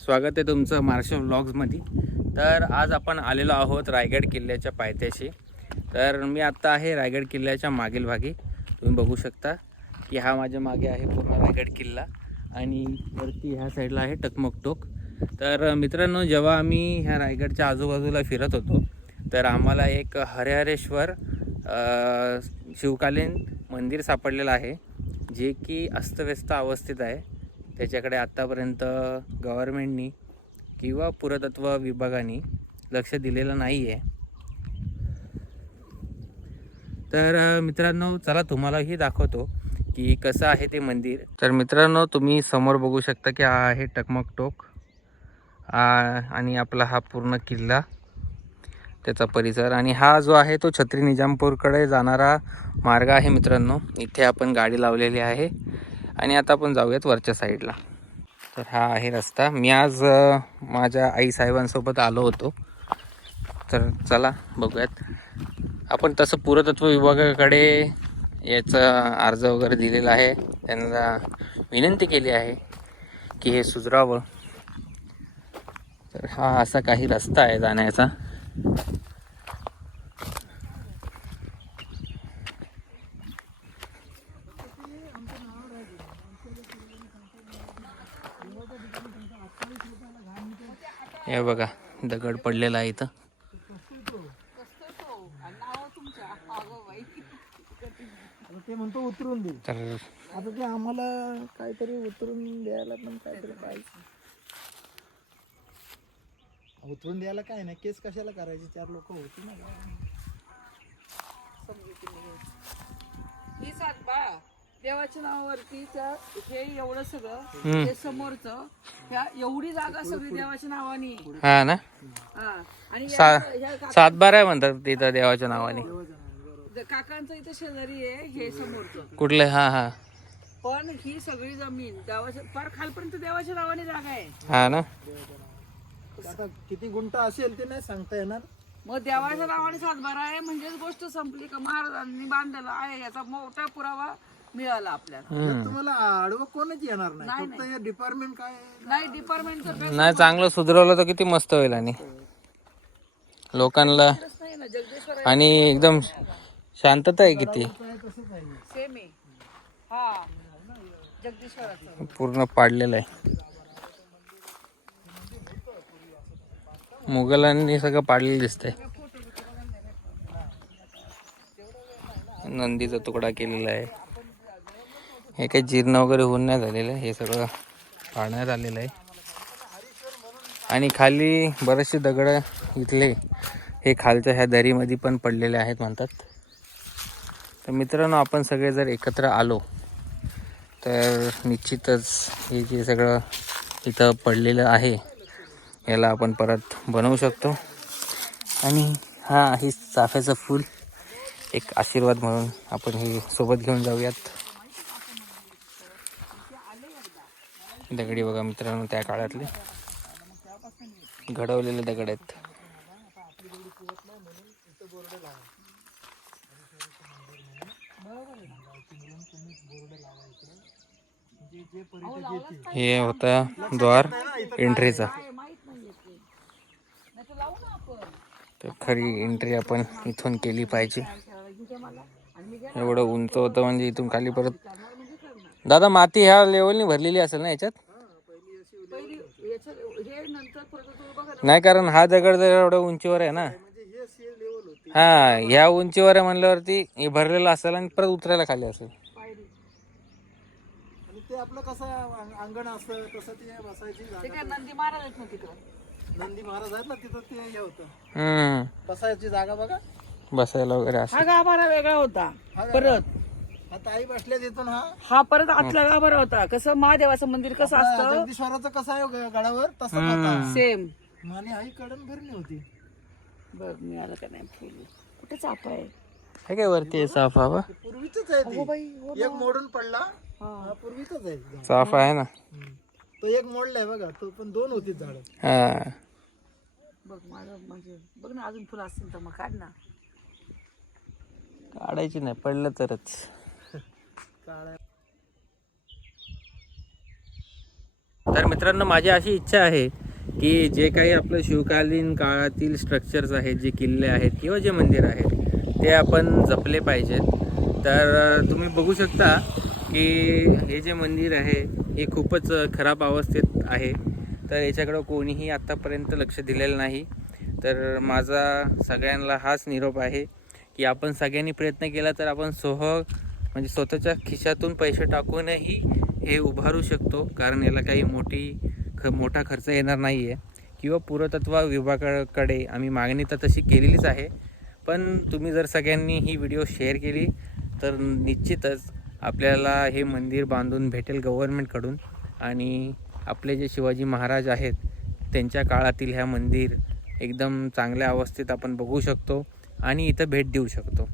स्वागत आहे तुमचं महाराष्ट्र व्लॉग्समध्ये तर आज आपण आलेलो आहोत रायगड किल्ल्याच्या पायथ्याशी. तर मी आत्ता आहे रायगड किल्ल्याच्या मागील भागी. तुम्ही बघू शकता की हा माझ्या मागे आहे पूर्ण रायगड किल्ला आणि वरती ह्या साईडला आहे टकमकटोक. तर मित्रांनो जेव्हा आम्ही ह्या रायगडच्या आजूबाजूला फिरत होतो तर आम्हाला एक हरिहरेश्वर शिवकालीन मंदिर सापडलेलं आहे जे की अस्तव्यस्त अवस्थेत आहे. त्याच्याकडे आत्तापर्यंत गव्हर्मेंटनी किंवा पुरातत्व विभागाने लक्ष दिलेलं नाही आहे तर मित्रांनो चला तुम्हालाही दाखवतो की कसं आहे ते मंदिर. तर मित्रांनो तुम्ही समोर बघू शकता की हा आहे टकमक टोक. आणि आपला हा पूर्ण किल्ला त्याचा परिसर. आणि हा जो आहे तो छत्री निजामपूरकडे जाणारा मार्ग आहे मित्रांनो. इथे आपण गाडी लावलेली आहे. आणि आता आपण जाऊयात वरच्या साईडला. तर हा आहे रस्ता. मी आज माझ्या माझ्या आईसाहेबांसोबत आलो होतो. तर चला बघूयात. आपण तसं पुरातत्व विभागाकडे याचा अर्ज वगैरे दिलेला आहे. त्यांना विनंती केली आहे की हे सुधरावं. तर हा असा काही रस्ता आहे जाण्याचा. हे बघा दगड पडलेला आहे इथं. ते म्हणतो उतरून दे. तर आता ते आम्हाला काहीतरी उतरून द्यायला पण काहीतरी पाहिजे. उतरून द्यायला काय नाही केस कशाला करायचे? चार लोक होती ना ही सातबा देवाच्या नावावरती त्या- हे एवढं सगळं. हे समोरचं ह्या एवढी जागा सगळी देवाच्या नावाने. हा ना? हा. आणि सा या- ह्या का- सातबारा आहे म्हणतात तिथं देवाच्या नावाने. द- काकांचं इथं शेजारी आहे हे समोरचं. कुठले हा हा. पण ही सगळी जमीन देवाच्या फार खालपर्यंत देवाच्या नावाने जागा आहे. हा ना? आता किती गुंट असेल ते नाही सांगता येणार. मग देवाच्या नावाने सातबारा आहे म्हणजेच गोष्ट संपली का महाराजांनी बांधलेला आहे याचा मोठा पुरावा मिळाला आपल्याला. यात तुम्हाला आडवं कोणच येणार नाही. नाही, फक्त हे डिपार्टमेंट काय नाही डिपार्टमेंटचं नाही चांगलं सुधरवलं तर किती मस्त होईल आणि. लोकांना प्रश्न नाही ना जगदीश्वर आणि एकदम शांतता आहे किती. तसंच आहे सेम आहे. हा. जगदीश्वराचं. पूर्ण पाडलेलं आहे. मुघलांनी सगळं पाडलेलं दिसतंय. नंदीचा तुकडा केलेला आहे. हे काही जीर्ण वगैरे होऊन नाही झालेलं आहे हे सगळं पाडण्यात आलेलं आहे. आणि खाली बरेचसे दगड इथले हे खालच्या ह्या दरीमध्ये पण पडलेले आहेत म्हणतात. तर मित्रांनो आपण सगळे जर एकत्र आलो तर निश्चितच हे जे सगळं इथं पडलेलं आहे याला आपण परत बनवू शकतो. आणि हा आहे चाफ्याचं फूल एक आशीर्वाद म्हणून आपण हे सोबत घेऊन जाऊयात. दगडी बघा मित्रांनो त्या काळातले. घडवलेले दगड आहेत. हे होता द्वार एंट्रीचा. तर खरी एंट्री आपण इथून केली पाहिजे. एवढं उंच होतं म्हणजे इथून खाली परत दादा माती ह्या लेवलनी भरलेली असेल ना याच्यात? पहिली याच्या हे नंतर परत तुम्ही बघा नाही कारण हा दगड जर एवढ्या उंचीवर आहे ना. म्हणजे हे सी लेवल होती हा ह्या उंचीवर आहे म्हणल्यावरती हे भरलेलं असेल आणि परत उतरायला खाली असेल. पायरी आणि ते आपलं कसं अंग- अंगण असतं तसं ते बसायची ते जागा काय नंदी महाराज आहेत ना तिकडं. नंदी महाराज आहेत ना तिथं ते हे होतं. हम्म. बसायची जागा बघा. बसायला वगैरे असं हा गाभारा वेगळा होता. परत. आता आई बसल्या तिथून हा. हा परत आतला गाभारा होता. कसं महादेवाचं मंदिर कसं हा, असतं? जगदीश्वराचं कसं आहे ग- गडावर तसं सेम आणि आई कडन भरली होती. बर मिळालं का नाही फुल? कुठे चापा आहे? हे काय वरती हवा पूर्वीच आहे ती. बाई हो एक मोडून पडला. हा. हा पूर्वीच आहे एकदम. चाफ आहे ना? हम्म. तो एक मोडलाय बघा तो पण दोन होती झाड. हा. बघ माझं म्हणजे बघ ना अजून फुलं असतील तर मग काढ ना. काढायची नाही पडलं तरच. तर मित्रांनो माझी अशी इच्छा आहे की जे काही आपलं शिवकालीन काळातील स्ट्रक्चर्स आहेत जे किल्ले आहेत किंवा जे मंदिर आहेत ते आपण जपले पाहिजेत. तर तुम्ही बघू शकता की हे जे मंदिर आहे हे खूपच खराब अवस्थेत आहे. तर याच्याकडं कोणीही आत्तापर्यंत लक्ष दिलेलं नाही. तर माझा सगळ्यांना हाच निरोप आहे की आपण सगळ्यांनी प्रयत्न केला तर आपण सोह म्हणजे स्वतःच्या खिशातून पैसे टाकूनही हे उभारू शकतो कारण याला काही मोठी ख मोठा खर्च येणार नाही आहे किंवा पुरातत्व विभागाकडे आम्ही मागणी तर तशी केलेलीच आहे पण तुम्ही जर सगळ्यांनी ही व्हिडिओ शेअर केली तर निश्चितच आपल्याला हे मंदिर बांधून भेटेल गव्हर्नमेंटकडून. आणि आपले जे शिवाजी महाराज आहेत त्यांच्या काळातील ह्या मंदिर एकदम चांगल्या अवस्थेत आपण बघू शकतो आणि इथं भेट देऊ शकतो.